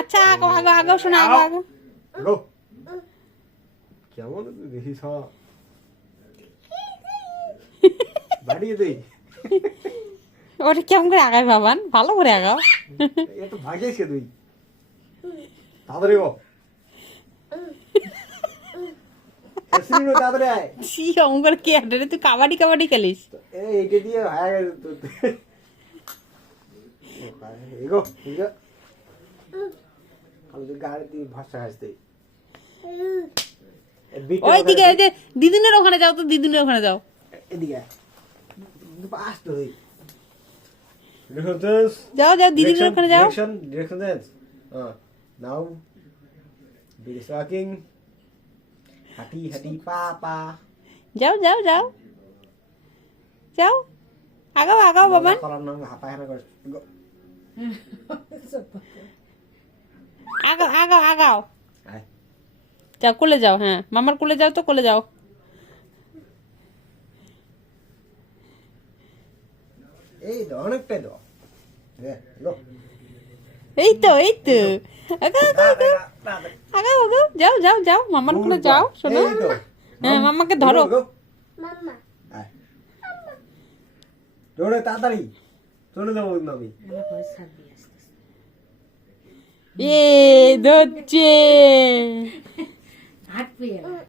আচ্ছা আগো আগো আগো শোনা আগো আগো আগো কেমন দেখিস বাড়িয়ে দেই ওটা কেমন করে আগায় বাবান ভালো করে আগাও এ তো ভাগিয়েছে তুই তাড়াতাড়ি গো এসিনো তাড়াতাড়ি আয় সি অঙ্গ করে কি আড্ডা তুই কাবাডি কাবাডি খেলিস এই এইটা দিয়ে হয়ে গেছে তো এগো এগো আমি তো গাড়ি দিয়ে ভাষা হাসতে ওইদিকে এই যে দিদিনের ওখানে যাও তো দিদিনের ওখানে যাও এদিকে পাস তো হই Direction sense. যাও যাও দিদিনের ওখানে যাও Direction sense. Now, big walking. Hati hati papa. যাও যাও যাও যাও আগাও আগাও Baban Kolam nang apa yang kau? আগাও আগাও আগাও Ay. যাও কোলে যাও হ্যাঁ মামার কোলে যাও তো কোলে যাও এই তো অনেকটাই তো এই তো আগাও আগাও আগাও আগাও যাও যাও যাও মামার কোলে যাও শোনো হ্যাঁ মামাকে ধরো মাম্মা দৌড়ে তাড়াতাড়ি চলে যাবো আমি এ ধরছে হাত পেয়ে